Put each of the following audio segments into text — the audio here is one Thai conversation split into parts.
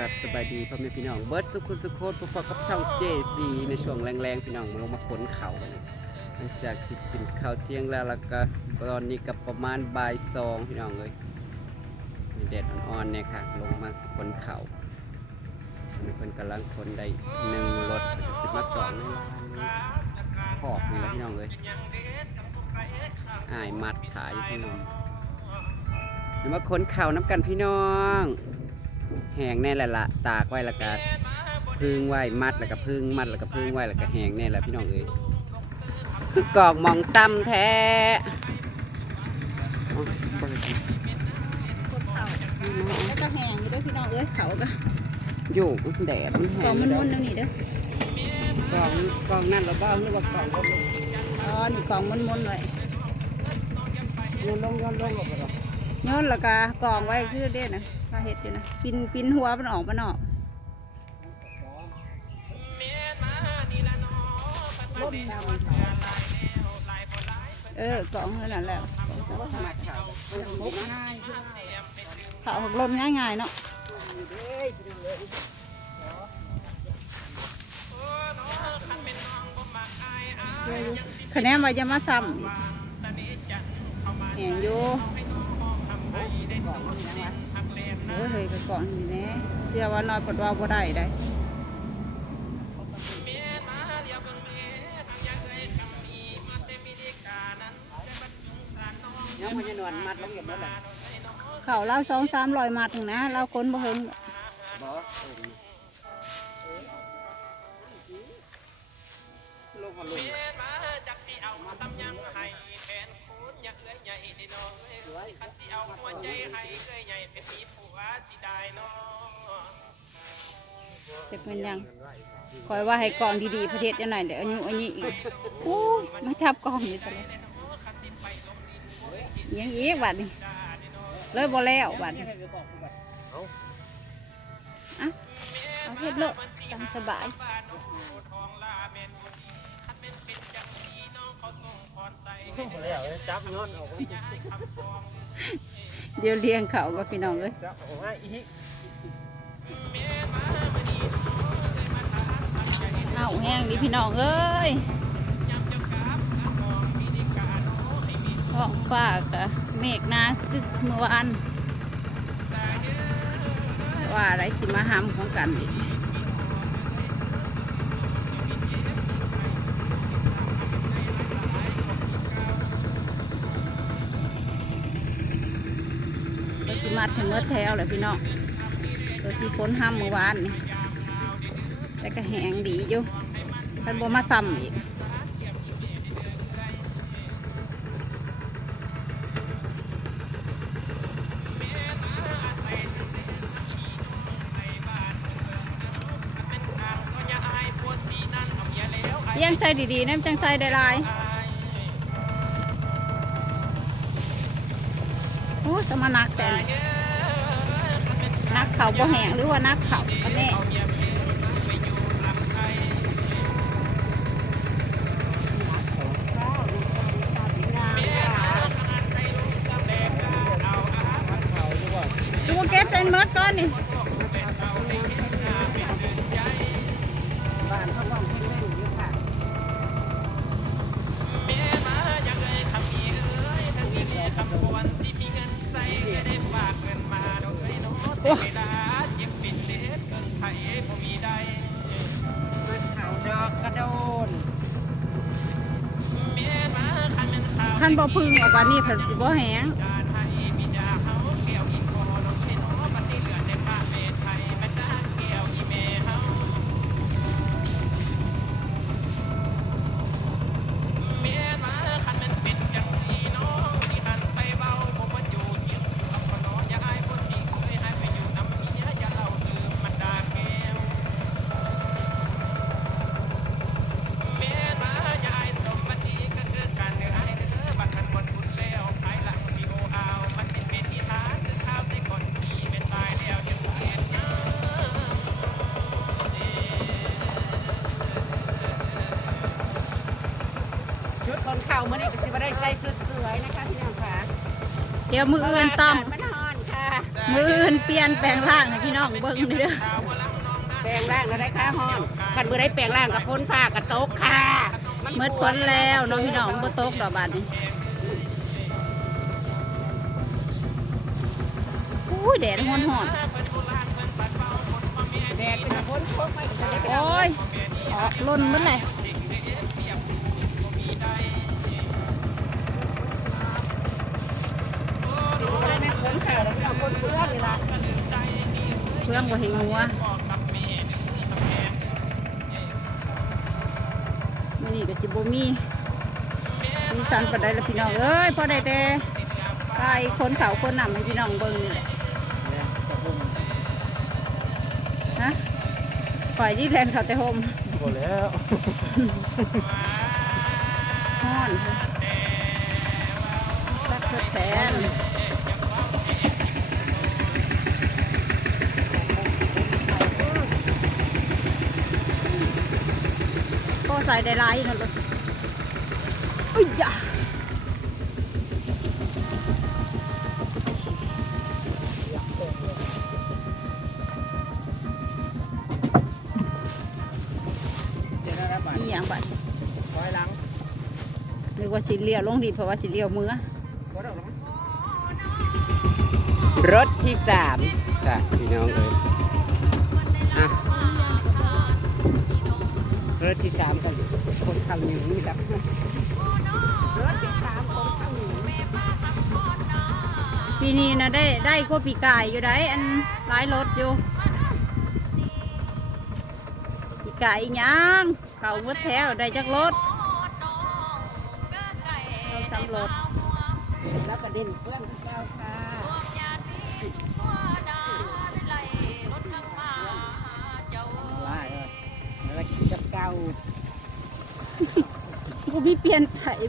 ครับสบายดีพ่อแม่พี่น้องเบิร์ดสุขุสุขโคตรพบกับช่องเจซีในช่วงแรงๆพี่น้องมาลงมาขนเขาหลังจากที่กินข้าวเที่ยงแล้วแล้วก็ตอนนี้กับประมาณบ่ายสองพี่น้องเลยมีแดดอ่อนๆเนี่ยค่ะลงมาขนเขามีคนกำลังขนได้หนึ่งรถสิมาต่อนร้านขอบนี่แหละพี่น้องเลยอายมัดขายพี่น้องเดี๋ยวมาขนเข่าน้ำกันพี่น้อง แห้งแน่แหละละตากไว้แล้วก็พึ่งไว้มัดแล้วก็พึ่งมัดแล้วก็พึ่งไว้แล้วก็แห้งแน่แหละพี่น้องเอ้ยคือกอกหมองตำแท้แล้วก็แห้งอยู่ด้วยพี่น้องเอ้ยเขาก็อยู่แดดมันกแห้องงมันอยู่มุนๆนั่นนี่เด้อกองกองนั่นเราบ้าหรือว่ากองลงอ๋อนี่กองมันมุนๆหน่อยย้อนลงย้อนลงก็บ่ดอก ย้อนแล้วก็กองไว้คือเด้นนะถ้าเห็ดอยู่นะปินปินหัวมันออกมันออกเออกองเท่านั้นแหล้วเขาหกลมง่ายๆเนาะคะแนนวาจะมาซ้ำอีกแหงอยู่ โอ้ยเฮ้ยก็กองอยู่แน่เชื่อว่านอนปวดว่าบ่ได้ได้ยังมันจะนวลมัดลงอย่างนั้นแหละเขาเล่าสองสามร้อยมาถึงนะเราค้นบ่เฮิงบ่ลงมาล งเจ็บมันยังคอยว่าให้กองดีๆประเทศจะหน่อยเดี๋ยวอายุอันนี้อีกอู้ยมาทับกองอยู่ตลอดยังอีกบัดนี้เลยบ่แล้วบัดนี้อะเอาเฮ็ดโลดตามสบาย แล้วจับย้อนออกเดี๋ยวเลี้ยงเขาก็พี่น้องเลยจับออกมาอีกเอาแห้งดิพี่น้องเอ้ยท้องฟ้ากะเมฆนาตึกเมื่อวานว่าอะไรสิมาหำของกันอีก ก็สิมาถึงเมื่อแถวเลยพี่น้องตัวที่พ้นห้ำเมื่อวานนี่แต่ก็แหงดีอยู่ท่านบมาซ้ำอีกยังใส่ดีๆนะจังใส่ได้หลาย จะมานักแต่นักเขาบ่แหงหรือว่านักเขากันแน่ดูเก็บเป็นเมดก้อนนี่ ท่านบ่พึ่งออกวันนี้เพิ่นสิบ่แห้ง ด้ใส่ชุดสวยนะคะพี่น้องค่ะเดี๋ยวมืออื่นต้องมันฮอนค่ะมืออื่นเปลี่ยนแปลงร่างให้พี่น้องเบิ่งนี่เด้อแปลงร่างแล้วได้ค่าห้อนกันมือได้แปลงร่างกับพ้นฟ้ากับโต๊ะค่ะเมื่อพ้นแล้วเน้องพี่น้องบ่ตกดอกบาดนี้อุ้ยแดดร้อนหอนแดดเป็นพ้นโต๊ะไปโอ้ยออกล่นหมันเลย ได้แม่พ้นข่าวแล้วเอาพ้นเพื่อนเลยล่ะ เพื่องบ่เห็นหัวมื้อนี้ก็สิบ่มีมีสันปานใดละพี่น้องเอ้ยพอได้แต่ไปคนเขาคนนำให้พี่น้องเบิ่งนี่แหละฮะปล่อยที่แลนเขาแต่โฮมหมดแล้วฮ้อนรักเพื่อแทน ส่ได้หลายนั่นเลยอุ้ยยะนี่อย่างบัดคอยหลังนึกว่าสิเลี้ยวลงดิเพราะว่าสิเลี้ยวมือรถที่สามจ้ะพี่น้องเอ้ยอะ รถที่สามกันคนขับหนีนี่ครับรถที่สามคนขับหนีปีนี้นะได้ได้ก็ปีกายอยู่ได้อันหลายรถอยู่ปีกายอีหยังเขาหมดแถวได้จักรถเอาสามรถแล้วประเด็นเพื่อน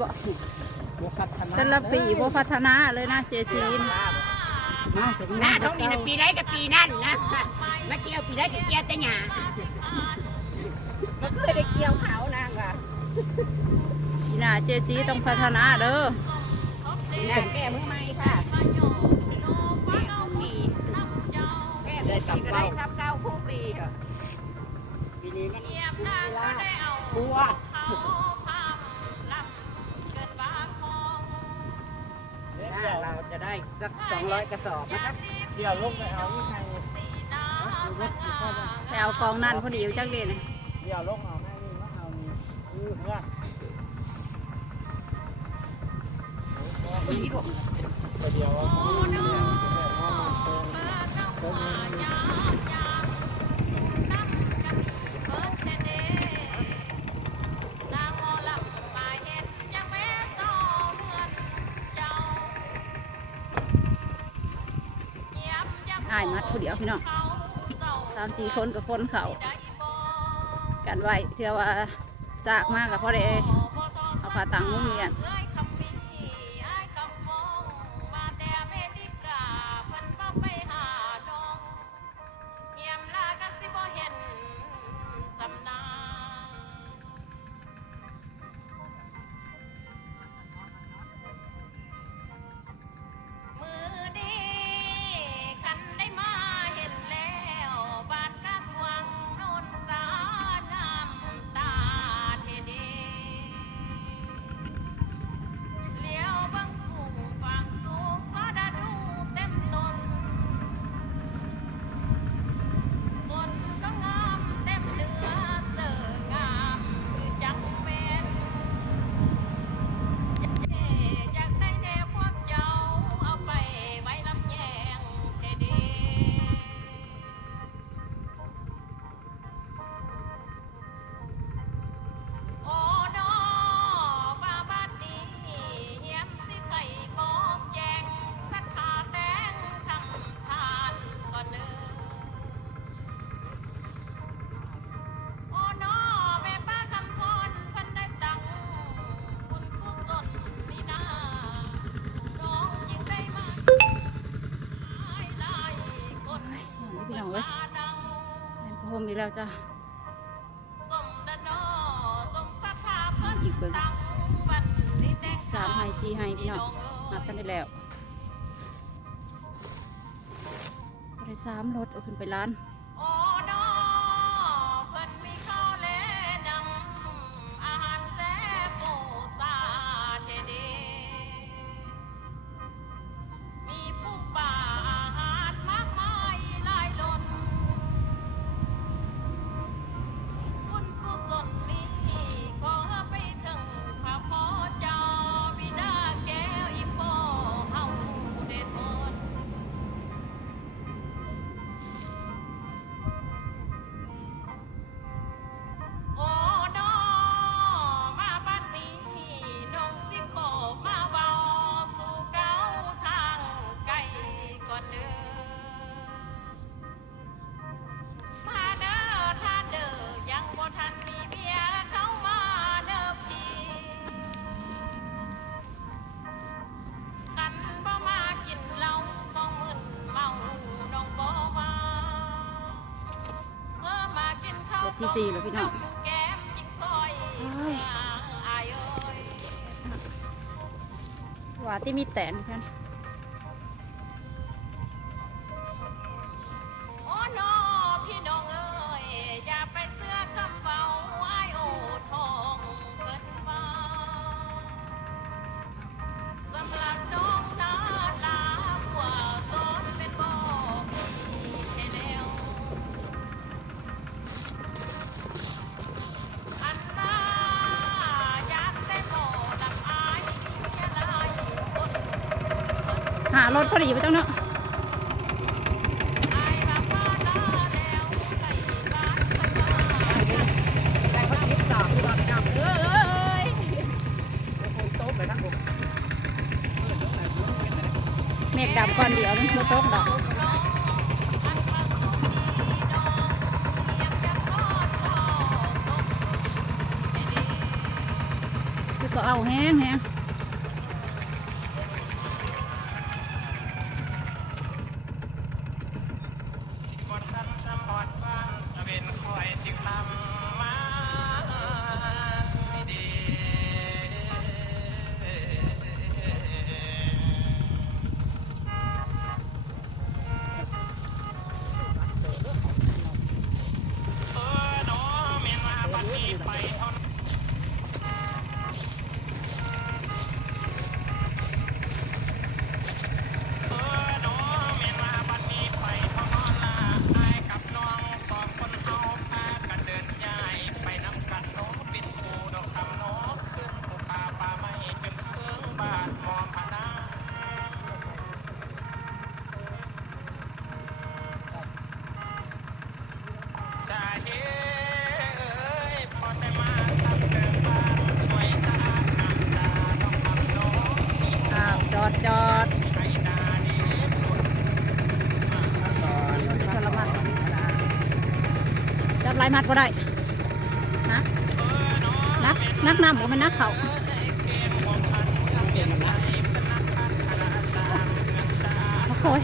บ่บุพัฒนาแต่ละปีบ่พัฒนาเลยนะเจซีนมาถึงหน้าท้องนี่นะปีใดกับปีนั่นนะมาเกี่ยวปีใดกับเกี่ยวแต่หยาก็เคยได้เกี่ยวเขานางว่ะนี่นะเจซีต้องพัฒนาเด้อนางแก้มือใหม่ค่ะแก้เลยปีก็ได้ทับเก้าคู่ปีเหรอปีนี้มันกลัวเรา ร้อยกระสอบนะครับเดี๋ยวลงไปเอาที่ไทยไปเอากองนั่นพอดีอยู่จักเด่นเดี๋ยวลงเอาให้นี่มาเอานี่คือเมื่อเดี๋ยว พี่น้องสามสี่คนกับคนเขากันไว้เที่ยว่าจากมากกับพ่อได้เอาผ้าตังมุ้งเรียน แล้วจ้ะอีกเบิ้งสามไฮสี่ไฮพี่น้องมาตั้งได้แล้วได้สามรถเอาขึ้นไปร้าน ที่สี่แล้วพี่น้องว่าที่มีแตนพี่น้องารถพอดีไปจังเนาะเมฆดำก่อนเดียวมันโต๊ะดอกก็เอาแห้งแห้งัดก็ได้นะนักนักนำผมเป็นนักเขาโอ้ย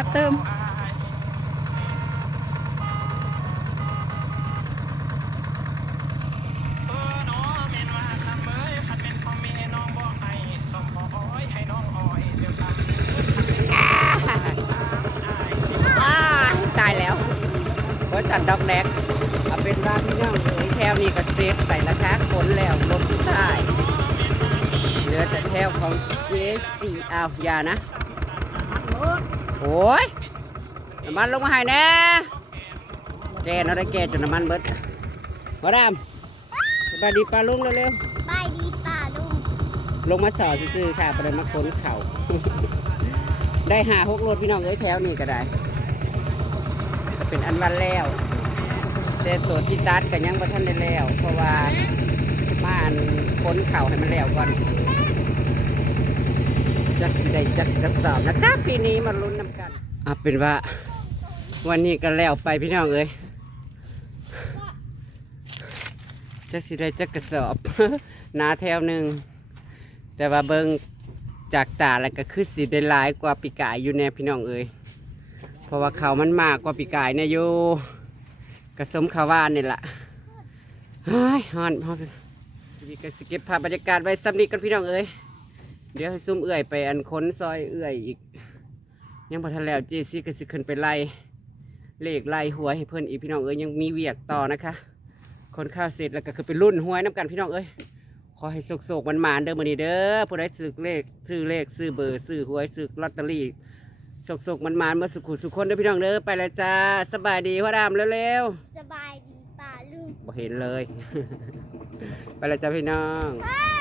รัเติมายแล้วบริษัทดอกแดกเอาเป็นว่าพี่น้อเอ้ยแถวนี้ก็เซฟใส่ละคาขนแล้วรถที่ใต้เหลือแต่แถวของเจสีอาฟยานะ โอ้ยน้ำมันลงมาให้แน่แกเราได้แกจนน้ำมันเบิดมาดามสบดีปลาลุงเร็วบายดีป่าลุงลงมาสอซื่อๆค่ะประเดิมมาค้นเขา ได้หาหกรถพี่น้องเอ้ยแถวนี่ก็ได้ก็เป็นอันวันแล้ว แต่ตัวที่ตัดกันยังบ่ทันได้แล้ว เพราะว่าม่านค้นเขาให้มันแล้วก่อน จักสิได้จักกระสอบนะครับปีนี้มาลุ้น เอาเป็นว่า วันนี้ก็แล้วไปพี่น้องเอ้ยจักสิได้จักกระสอบ หนาแถวหนึ่ง แต่ว่าเบิงจากตาแล้วก็คือสิได้หลายกว่าปีกายอยู่แน่พี่น้องเอ้ยเพราะว่าเขามันมากกว่าปีกายเนี่ยอยู่กระสมขาวานนี่แหละเฮ้ยฮอนฮอนนี่ก็สเก็บภาพบรรยากาศไว้ซ้ำนี้กันพี่น้องเอ้ยเดี๋ยวให้ซุ่มเอื่อยไปอันค้นซอยเอื่อยอีก ยังพอทันแล้วเจซี่ก็สิขึ้นไปไล่เลขไล่หวยให้เพื่อนอีกพี่น้องเอ้ยยังมีเวียกต่อนะคะคนข้าวเสร็จแล้วก็คือไปรุ่นหวยน้ำกันพี่น้องเอ้ยขอให้โศกๆมันมาๆเด้อมือนี้เด้อผู้ใดซื้อเลขซื้อเลขซื้อเบอร์ซื้อหวยซื้อลอตเตอรี่โศกๆมันมาๆเมื่อสุขุสุขคนเด้อพี่น้องเด้อไปแล้วจ้าสบายดีพ่อดามเร็วสบายดีป่าลุงๆบ่เห็นเลย ไปแล้วจ้าพี่น้องว้า